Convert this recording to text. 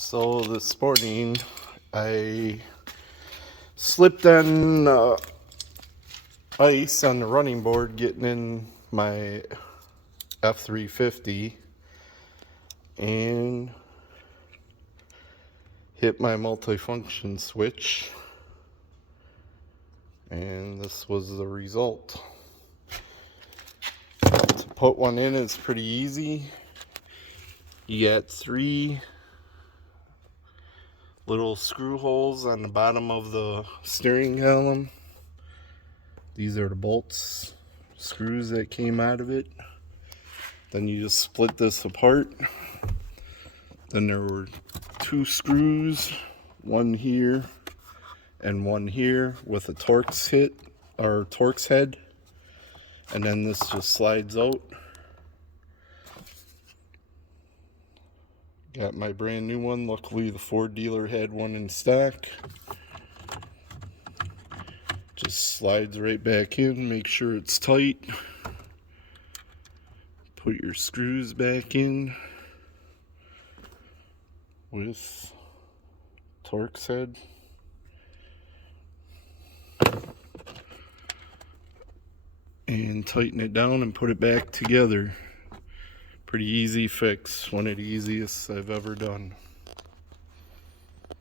So this morning I slipped on ice on the running board getting in my F350 and hit my multifunction switch, and this was the result. To put one in is pretty easy. You got 3 little screw holes on the bottom of the steering column. These are the bolts, screws that came out of it. Then you just split this apart. Then there were 2 screws, one here and one here with a Torx head, and then this just slides out. Got my brand new one. Luckily the Ford dealer had one in stock. Just slides right back in. Make sure it's tight. Put your screws back in with Torx head. And tighten it down and put it back together. Pretty easy fix. One of the easiest I've ever done.